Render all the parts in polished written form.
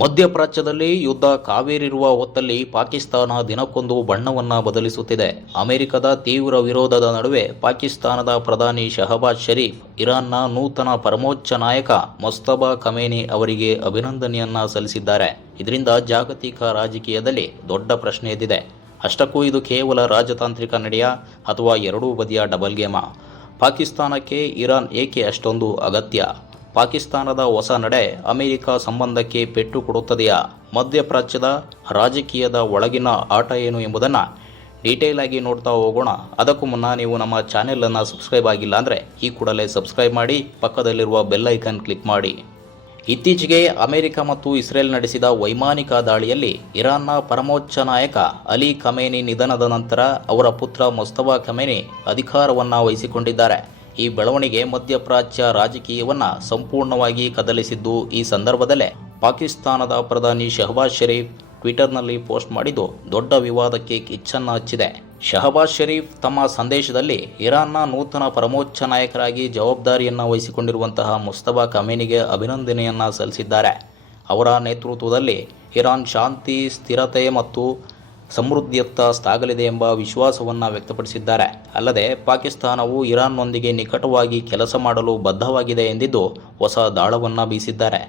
ಮಧ್ಯಪ್ರಾಚ್ಯದಲ್ಲಿ ಯುದ್ಧ ಕಾವೇರಿರುವ ಹೊತ್ತಲ್ಲಿ ಪಾಕಿಸ್ತಾನ ದಿನಕ್ಕೊಂದು ಬಣ್ಣವನ್ನು ಬದಲಿಸುತ್ತಿದೆ. ಅಮೆರಿಕದ ತೀವ್ರ ವಿರೋಧದ ನಡುವೆ ಪಾಕಿಸ್ತಾನದ ಪ್ರಧಾನಿ ಶಹಬಾಜ್ ಶರೀಫ್ ಇರಾನ್ನ ನೂತನ ಪರಮೋಚ್ಚ ನಾಯಕ ಮೊಜ್ತಬಾ ಖಮೇನಿ ಅವರಿಗೆ ಅಭಿನಂದನೆಯನ್ನ ಸಲ್ಲಿಸಿದ್ದಾರೆ. ಇದರಿಂದ ಜಾಗತಿಕ ರಾಜಕೀಯದಲ್ಲಿ ದೊಡ್ಡ ಪ್ರಶ್ನೆ ಎದ್ದಿದೆ. ಅಷ್ಟಕ್ಕೂ ಇದು ಕೇವಲ ರಾಜತಾಂತ್ರಿಕ ನಡೆಯ ಅಥವಾ ಎರಡೂ ಬದಿಯ ಡಬಲ್ ಗೇಮಾ? ಪಾಕಿಸ್ತಾನಕ್ಕೆ ಇರಾನ್ ಏಕೆ ಅಷ್ಟೊಂದು ಅಗತ್ಯ? ಪಾಕಿಸ್ತಾನದ ಹೊಸ ನಡೆ ಅಮೆರಿಕ ಸಂಬಂಧಕ್ಕೆ ಪೆಟ್ಟು ಕೊಡುತ್ತದೆಯಾ? ಮಧ್ಯಪ್ರಾಚ್ಯದ ರಾಜಕೀಯದ ಒಳಗಿನ ಆಟ ಏನು ಎಂಬುದನ್ನು ಡೀಟೇಲ್ ಆಗಿ ನೋಡ್ತಾ ಹೋಗೋಣ. ಅದಕ್ಕೂ ಮುನ್ನ ನೀವು ನಮ್ಮ ಚಾನೆಲನ್ನು ಸಬ್ಸ್ಕ್ರೈಬ್ ಆಗಿಲ್ಲ ಅಂದರೆ ಈ ಕೂಡಲೇ ಸಬ್ಸ್ಕ್ರೈಬ್ ಮಾಡಿ, ಪಕ್ಕದಲ್ಲಿರುವ ಬೆಲ್ ಐಕನ್ ಕ್ಲಿಕ್ ಮಾಡಿ. ಇತ್ತೀಚೆಗೆ ಅಮೆರಿಕ ಮತ್ತು ಇಸ್ರೇಲ್ ನಡೆಸಿದ ವೈಮಾನಿಕ ದಾಳಿಯಲ್ಲಿ ಇರಾನ್ನ ಪರಮೋಚ್ಚ ನಾಯಕ ಅಲಿ ಖಮೇನಿ ನಿಧನದ ನಂತರ ಅವರ ಪುತ್ರ ಮೊಜ್ತಬಾ ಖಮೇನಿ ಅಧಿಕಾರವನ್ನು ವಹಿಸಿಕೊಂಡಿದ್ದಾರೆ. ಈ ಬೆಳವಣಿಗೆ ಮಧ್ಯಪ್ರಾಚ್ಯ ರಾಜಕೀಯವನ್ನು ಸಂಪೂರ್ಣವಾಗಿ ಕದಲಿಸಿದ್ದು. ಈ ಸಂದರ್ಭದಲ್ಲೇ ಪಾಕಿಸ್ತಾನದ ಪ್ರಧಾನಿ ಶಹಬಾಜ್ ಶರೀಫ್ ಟ್ವಿಟರ್ನಲ್ಲಿ ಪೋಸ್ಟ್ ಮಾಡಿದ್ದು ದೊಡ್ಡ ವಿವಾದಕ್ಕೆ ಕಿಚ್ಚನ್ನು ಹಚ್ಚಿದೆ. ಶಹಬಾಜ್ ಶರೀಫ್ ತಮ್ಮ ಸಂದೇಶದಲ್ಲಿ ಇರಾನ್ನ ನೂತನ ಪರಮೋಚ್ಚ ನಾಯಕರಾಗಿ ಜವಾಬ್ದಾರಿಯನ್ನು ವಹಿಸಿಕೊಂಡಿರುವಂತಹ ಮೊಜ್ತಬಾ ಖಮೇನಿಗೆ ಅಭಿನಂದನೆಯನ್ನು ಸಲ್ಲಿಸಿದ್ದಾರೆ. ಅವರ ನೇತೃತ್ವದಲ್ಲಿ ಇರಾನ್ ಶಾಂತಿ, ಸ್ಥಿರತೆ ಮತ್ತು ಸಮೃದ್ಧಿಯತ್ತ ಸಾಗಲಿದೆ ಎಂಬ ವಿಶ್ವಾಸವನ್ನು ವ್ಯಕ್ತಪಡಿಸಿದ್ದಾರೆ. ಅಲ್ಲದೆ ಪಾಕಿಸ್ತಾನವು ಇರಾನ್ನೊಂದಿಗೆ ನಿಕಟವಾಗಿ ಕೆಲಸ ಮಾಡಲು ಬದ್ಧವಾಗಿದೆ ಎಂದಿದ್ದು ಹೊಸ ದಾಳವನ್ನು ಬೀಸಿದ್ದಾರೆ.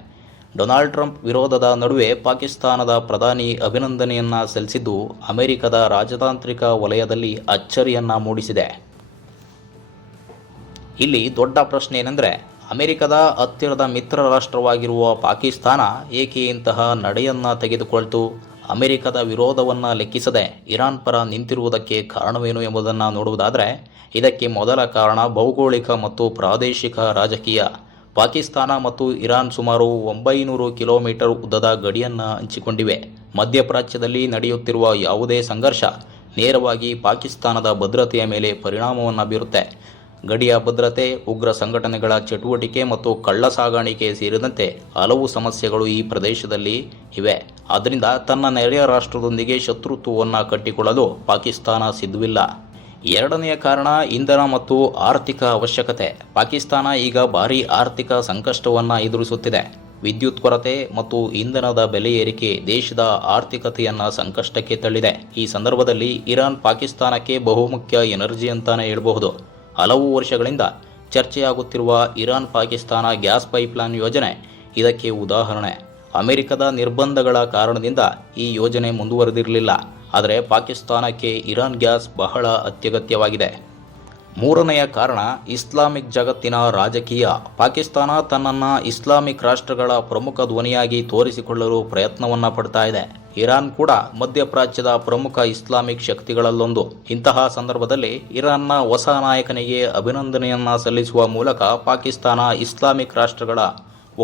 ಡೊನಾಲ್ಡ್ ಟ್ರಂಪ್ ವಿರೋಧದ ನಡುವೆ ಪಾಕಿಸ್ತಾನದ ಪ್ರಧಾನಿ ಅಭಿನಂದನೆಯನ್ನು ಸಲ್ಲಿಸಿದ್ದು ಅಮೆರಿಕದ ರಾಜತಾಂತ್ರಿಕ ವಲಯದಲ್ಲಿ ಅಚ್ಚರಿಯನ್ನು ಮೂಡಿಸಿದೆ. ಇಲ್ಲಿ ದೊಡ್ಡ ಪ್ರಶ್ನೆ ಏನೆಂದರೆ, ಅಮೆರಿಕದ ಹತ್ತಿರದ ಮಿತ್ರ ರಾಷ್ಟ್ರವಾಗಿರುವ ಪಾಕಿಸ್ತಾನ ಏಕೆ ಇಂತಹ ನಡೆಯನ್ನು ತೆಗೆದುಕೊಳ್ತು? ಅಮೆರಿಕದ ವಿರೋಧವನ್ನು ಲೆಕ್ಕಿಸದೆ ಇರಾನ್ ಪರ ನಿಂತಿರುವುದಕ್ಕೆ ಕಾರಣವೇನು ಎಂಬುದನ್ನು ನೋಡುವುದಾದರೆ, ಇದಕ್ಕೆ ಮೊದಲ ಕಾರಣ ಭೌಗೋಳಿಕ ಮತ್ತು ಪ್ರಾದೇಶಿಕ ರಾಜಕೀಯ. ಪಾಕಿಸ್ತಾನ ಮತ್ತು ಇರಾನ್ ಸುಮಾರು 900 ಕಿಲೋಮೀಟರ್ ಉದ್ದದ ಗಡಿಯನ್ನು ಹಂಚಿಕೊಂಡಿವೆ. ಮಧ್ಯಪ್ರಾಚ್ಯದಲ್ಲಿ ನಡೆಯುತ್ತಿರುವ ಯಾವುದೇ ಸಂಘರ್ಷ ನೇರವಾಗಿ ಪಾಕಿಸ್ತಾನದ ಭದ್ರತೆಯ ಮೇಲೆ ಪರಿಣಾಮವನ್ನು ಬೀರುತ್ತೆ. ಗಡಿಯ ಭದ್ರತೆ, ಉಗ್ರ ಸಂಘಟನೆಗಳ ಚಟುವಟಿಕೆ ಮತ್ತು ಕಳ್ಳ ಸಾಗಾಣಿಕೆ ಸೇರಿದಂತೆ ಹಲವು ಸಮಸ್ಯೆಗಳು ಈ ಪ್ರದೇಶದಲ್ಲಿ ಇವೆ. ಆದ್ದರಿಂದ ತನ್ನ ನೆರೆಯ ರಾಷ್ಟ್ರದೊಂದಿಗೆ ಶತ್ರುತ್ವವನ್ನು ಕಟ್ಟಿಕೊಳ್ಳಲು ಪಾಕಿಸ್ತಾನ ಸಿದ್ಧವಿಲ್ಲ. ಎರಡನೆಯ ಕಾರಣ ಇಂಧನ ಮತ್ತು ಆರ್ಥಿಕ ಅವಶ್ಯಕತೆ. ಪಾಕಿಸ್ತಾನ ಈಗ ಭಾರೀ ಆರ್ಥಿಕ ಸಂಕಷ್ಟವನ್ನು ಎದುರಿಸುತ್ತಿದೆ. ವಿದ್ಯುತ್ ಕೊರತೆ ಮತ್ತು ಇಂಧನದ ಬೆಲೆ ಏರಿಕೆ ದೇಶದ ಆರ್ಥಿಕತೆಯನ್ನು ಸಂಕಷ್ಟಕ್ಕೆ ತಳ್ಳಿದೆ. ಈ ಸಂದರ್ಭದಲ್ಲಿ ಇರಾನ್ ಪಾಕಿಸ್ತಾನಕ್ಕೆ ಬಹುಮುಖ್ಯ ಎನರ್ಜಿ ಅಂತಾನೆ ಹೇಳಬಹುದು. ಹಲವು ವರ್ಷಗಳಿಂದ ಚರ್ಚೆಯಾಗುತ್ತಿರುವ ಇರಾನ್ ಪಾಕಿಸ್ತಾನ ಗ್ಯಾಸ್ ಪೈಪ್ಲೈನ್ ಯೋಜನೆ ಇದಕ್ಕೆ ಉದಾಹರಣೆ. ಅಮೆರಿಕದ ನಿರ್ಬಂಧಗಳ ಕಾರಣದಿಂದ ಈ ಯೋಜನೆ ಮುಂದುವರೆದಿರಲಿಲ್ಲ. ಆದರೆ ಪಾಕಿಸ್ತಾನಕ್ಕೆ ಇರಾನ್ ಗ್ಯಾಸ್ ಬಹಳ ಅತ್ಯಗತ್ಯವಾಗಿದೆ. ಮೂರನೆಯ ಕಾರಣ ಇಸ್ಲಾಮಿಕ್ ಜಗತ್ತಿನ ರಾಜಕೀಯ. ಪಾಕಿಸ್ತಾನ ತನ್ನನ್ನು ಇಸ್ಲಾಮಿಕ್ ರಾಷ್ಟ್ರಗಳ ಪ್ರಮುಖ ಧ್ವನಿಯಾಗಿ ತೋರಿಸಿಕೊಳ್ಳಲು ಪ್ರಯತ್ನವನ್ನು ಪಡ್ತಾ ಇದೆ. ಇರಾನ್ ಕೂಡ ಮಧ್ಯಪ್ರಾಚ್ಯದ ಪ್ರಮುಖ ಇಸ್ಲಾಮಿಕ್ ಶಕ್ತಿಗಳಲ್ಲೊಂದು. ಇಂತಹ ಸಂದರ್ಭದಲ್ಲಿ ಇರಾನ್ನ ಹೊಸ ನಾಯಕನಿಗೆ ಅಭಿನಂದನೆಯನ್ನು ಸಲ್ಲಿಸುವ ಮೂಲಕ ಪಾಕಿಸ್ತಾನ ಇಸ್ಲಾಮಿಕ್ ರಾಷ್ಟ್ರಗಳ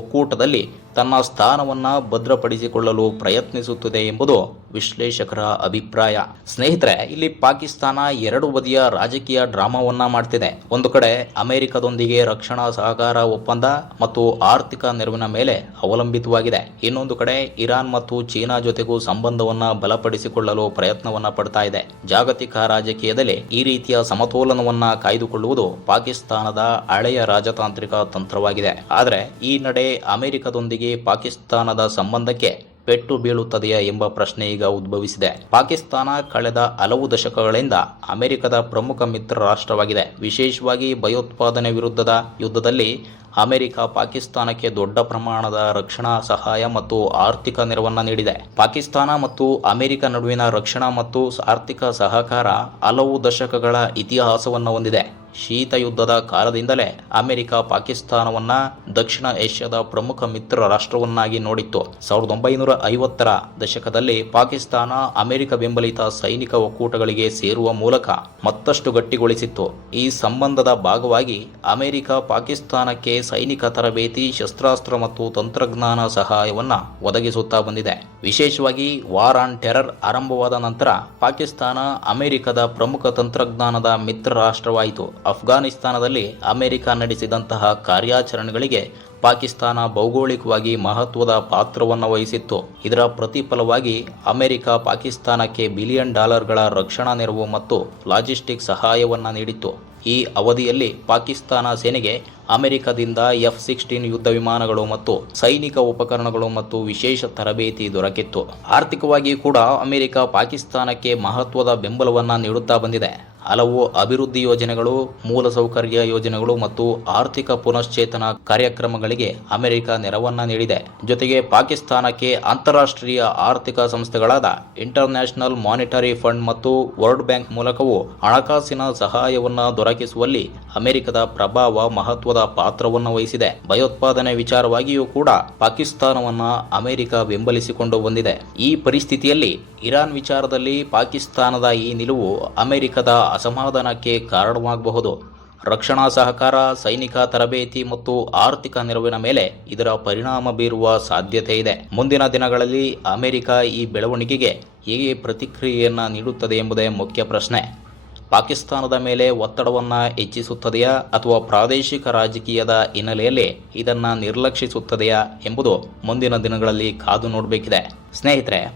ಒಕ್ಕೂಟದಲ್ಲಿ ತನ್ನ ಸ್ಥಾನವನ್ನು ಭದ್ರಪಡಿಸಿಕೊಳ್ಳಲು ಪ್ರಯತ್ನಿಸುತ್ತಿದೆ ಎಂಬುದು ವಿಶ್ಲೇಷಕರ ಅಭಿಪ್ರಾಯ. ಸ್ನೇಹಿತರೆ, ಇಲ್ಲಿ ಪಾಕಿಸ್ತಾನ ಎರಡು ಬದಿಯ ರಾಜಕೀಯ ಡ್ರಾಮಾವನ್ನ ಮಾಡ್ತಿದೆ. ಒಂದು ಕಡೆ ಅಮೆರಿಕದೊಂದಿಗೆ ರಕ್ಷಣಾ ಸಹಕಾರ ಒಪ್ಪಂದ ಮತ್ತು ಆರ್ಥಿಕ ನೆರವಿನ ಮೇಲೆ ಅವಲಂಬಿತವಾಗಿದೆ. ಇನ್ನೊಂದು ಕಡೆ ಇರಾನ್ ಮತ್ತು ಚೀನಾ ಜೊತೆಗೂ ಸಂಬಂಧವನ್ನ ಬಲಪಡಿಸಿಕೊಳ್ಳಲು ಪ್ರಯತ್ನವನ್ನ ಪಡ್ತಾ ಇದೆ. ಜಾಗತಿಕ ರಾಜಕೀಯದಲ್ಲಿ ಈ ರೀತಿಯ ಸಮತೋಲನವನ್ನ ಕಾಯ್ದುಕೊಳ್ಳುವುದು ಪಾಕಿಸ್ತಾನದ ಹಳೆಯ ರಾಜತಾಂತ್ರಿಕ ತಂತ್ರವಾಗಿದೆ. ಆದರೆ ಈ ನಡೆ ಅಮೆರಿಕದೊಂದಿಗೆ ಪಾಕಿಸ್ತಾನದ ಸಂಬಂಧಕ್ಕೆ ಪೆಟ್ಟು ಬೀಳುತ್ತದೆಯಾ ಎಂಬ ಪ್ರಶ್ನೆ ಈಗ ಉದ್ಭವಿಸಿದೆ. ಪಾಕಿಸ್ತಾನ ಕಳೆದ ಹಲವು ದಶಕಗಳಿಂದ ಅಮೆರಿಕದ ಪ್ರಮುಖ ಮಿತ್ರ ರಾಷ್ಟ್ರವಾಗಿದೆ. ವಿಶೇಷವಾಗಿ ಭಯೋತ್ಪಾದನೆ ವಿರುದ್ಧದ ಯುದ್ಧದಲ್ಲಿ ಅಮೆರಿಕ ಪಾಕಿಸ್ತಾನಕ್ಕೆ ದೊಡ್ಡ ಪ್ರಮಾಣದ ರಕ್ಷಣಾ ಸಹಾಯ ಮತ್ತು ಆರ್ಥಿಕ ನೆರವನ್ನು ನೀಡಿದೆ. ಪಾಕಿಸ್ತಾನ ಮತ್ತು ಅಮೆರಿಕ ನಡುವಿನ ರಕ್ಷಣಾ ಮತ್ತು ಆರ್ಥಿಕ ಸಹಕಾರ ಹಲವು ದಶಕಗಳ ಇತಿಹಾಸವನ್ನು ಹೊಂದಿದೆ. ಶೀತ ಯುದ್ಧದ ಕಾಲದಿಂದಲೇ ಅಮೆರಿಕ ಪಾಕಿಸ್ತಾನವನ್ನ ದಕ್ಷಿಣ ಏಷ್ಯಾದ ಪ್ರಮುಖ ಮಿತ್ರ ರಾಷ್ಟ್ರವನ್ನಾಗಿ ನೋಡಿತ್ತು. 1950ರ ದಶಕದಲ್ಲಿ ಪಾಕಿಸ್ತಾನ ಅಮೆರಿಕ ಬೆಂಬಲಿತ ಸೈನಿಕ ಒಕ್ಕೂಟಗಳಿಗೆ ಸೇರುವ ಮೂಲಕ ಮತ್ತಷ್ಟು ಗಟ್ಟಿಗೊಳಿಸಿತ್ತು. ಈ ಸಂಬಂಧದ ಭಾಗವಾಗಿ ಅಮೆರಿಕ ಪಾಕಿಸ್ತಾನಕ್ಕೆ ಸೈನಿಕ ತರಬೇತಿ, ಶಸ್ತ್ರಾಸ್ತ್ರ ಮತ್ತು ತಂತ್ರಜ್ಞಾನ ಸಹಾಯವನ್ನ ಒದಗಿಸುತ್ತಾ ಬಂದಿದೆ. ವಿಶೇಷವಾಗಿ ವಾರ್ ಆನ್ ಟೆರರ್ ಆರಂಭವಾದ ನಂತರ ಪಾಕಿಸ್ತಾನ ಅಮೆರಿಕದ ಪ್ರಮುಖ ತಂತ್ರಜ್ಞಾನದ ಮಿತ್ರ ರಾಷ್ಟ್ರವಾಯಿತು. ಅಫ್ಘಾನಿಸ್ತಾನದಲ್ಲಿ ಅಮೆರಿಕ ನಡೆಸಿದಂತಹ ಕಾರ್ಯಾಚರಣೆಗಳಿಗೆ ಪಾಕಿಸ್ತಾನ ಭೌಗೋಳಿಕವಾಗಿ ಮಹತ್ವದ ಪಾತ್ರವನ್ನು ವಹಿಸಿತ್ತು. ಇದರ ಪ್ರತಿಫಲವಾಗಿ ಅಮೆರಿಕ ಪಾಕಿಸ್ತಾನಕ್ಕೆ $1 ಬಿಲಿಯನ್ ರಕ್ಷಣಾ ನೆರವು ಮತ್ತು ಲಾಜಿಸ್ಟಿಕ್ ಸಹಾಯವನ್ನು ನೀಡಿತ್ತು. ಈ ಅವಧಿಯಲ್ಲಿ ಪಾಕಿಸ್ತಾನ ಸೇನೆಗೆ ಅಮೆರಿಕದಿಂದ F-16 ಯುದ್ಧ ವಿಮಾನಗಳು ಮತ್ತು ಸೈನಿಕ ಉಪಕರಣಗಳು ಮತ್ತು ವಿಶೇಷ ತರಬೇತಿ ದೊರಕಿತ್ತು. ಆರ್ಥಿಕವಾಗಿ ಕೂಡ ಅಮೆರಿಕ ಪಾಕಿಸ್ತಾನಕ್ಕೆ ಮಹತ್ವದ ಬೆಂಬಲವನ್ನು ನೀಡುತ್ತಾ ಬಂದಿದೆ. ಹಲವು ಅಭಿವೃದ್ಧಿ ಯೋಜನೆಗಳು, ಮೂಲಸೌಕರ್ಯ ಯೋಜನೆಗಳು ಮತ್ತು ಆರ್ಥಿಕ ಪುನಶ್ಚೇತನ ಕಾರ್ಯಕ್ರಮಗಳಿಗೆ ಅಮೆರಿಕ ನೆರವನ್ನ ನೀಡಿದೆ. ಜೊತೆಗೆ ಪಾಕಿಸ್ತಾನಕ್ಕೆ ಅಂತಾರಾಷ್ಟ್ರೀಯ ಆರ್ಥಿಕ ಸಂಸ್ಥೆಗಳಾದ ಇಂಟರ್ನ್ಯಾಷನಲ್ ಮಾನಿಟರಿ ಫಂಡ್ ಮತ್ತು ವರ್ಲ್ಡ್ ಬ್ಯಾಂಕ್ ಮೂಲಕವೂ ಹಣಕಾಸಿನ ಸಹಾಯವನ್ನು ದೊರಕಿಸುವಲ್ಲಿ ಅಮೆರಿಕದ ಪ್ರಭಾವ ಮಹತ್ವದ ಪಾತ್ರವನ್ನು ವಹಿಸಿದೆ. ಭಯೋತ್ಪಾದನೆ ವಿಚಾರವಾಗಿಯೂ ಕೂಡ ಪಾಕಿಸ್ತಾನವನ್ನ ಅಮೆರಿಕ ಬೆಂಬಲಿಸಿಕೊಂಡು ಬಂದಿದೆ. ಈ ಪರಿಸ್ಥಿತಿಯಲ್ಲಿ ಇರಾನ್ ವಿಚಾರದಲ್ಲಿ ಪಾಕಿಸ್ತಾನದ ಈ ನಿಲುವು ಅಮೆರಿಕದ ಅಸಮಾಧಾನಕ್ಕೆ ಕಾರಣವಾಗಬಹುದು. ರಕ್ಷಣಾ ಸಹಕಾರ, ಸೈನಿಕ ತರಬೇತಿ ಮತ್ತು ಆರ್ಥಿಕ ನೆರವಿನ ಮೇಲೆ ಇದರ ಪರಿಣಾಮ ಬೀರುವ ಸಾಧ್ಯತೆ ಇದೆ. ಮುಂದಿನ ದಿನಗಳಲ್ಲಿ ಅಮೆರಿಕ ಈ ಬೆಳವಣಿಗೆಗೆ ಹೇಗೆ ಪ್ರತಿಕ್ರಿಯೆಯನ್ನು ನೀಡುತ್ತದೆ ಎಂಬುದೇ ಮುಖ್ಯ ಪ್ರಶ್ನೆ. ಪಾಕಿಸ್ತಾನದ ಮೇಲೆ ಒತ್ತಡವನ್ನು ಹೆಚ್ಚಿಸುತ್ತದೆಯಾ ಅಥವಾ ಪ್ರಾದೇಶಿಕ ರಾಜಕೀಯದ ಹಿನ್ನೆಲೆಯಲ್ಲಿ ಇದನ್ನು ನಿರ್ಲಕ್ಷಿಸುತ್ತದೆಯಾ ಎಂಬುದು ಮುಂದಿನ ದಿನಗಳಲ್ಲಿ ಕಾದು ನೋಡಬೇಕಿದೆ. ಸ್ನೇಹಿತರೆ,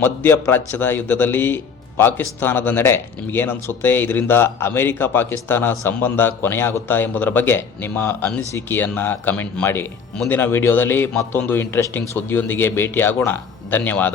ಮಧ್ಯಪ್ರಾಚ್ಯದ ಯುದ್ಧದಲ್ಲಿ ಪಾಕಿಸ್ತಾನದ ನಡೆ ನಿಮಗೇನನ್ಸುತ್ತೆ? ಇದರಿಂದ ಅಮೆರಿಕ ಪಾಕಿಸ್ತಾನ ಸಂಬಂಧ ಕೊನೆಯಾಗುತ್ತಾ ಎಂಬುದರ ಬಗ್ಗೆ ನಿಮ್ಮ ಅನಿಸಿಕೆಯನ್ನು ಕಮೆಂಟ್ ಮಾಡಿ. ಮುಂದಿನ ವಿಡಿಯೋದಲ್ಲಿ ಮತ್ತೊಂದು ಇಂಟ್ರೆಸ್ಟಿಂಗ್ ಸುದ್ದಿಯೊಂದಿಗೆ ಭೇಟಿಯಾಗೋಣ. ಧನ್ಯವಾದ.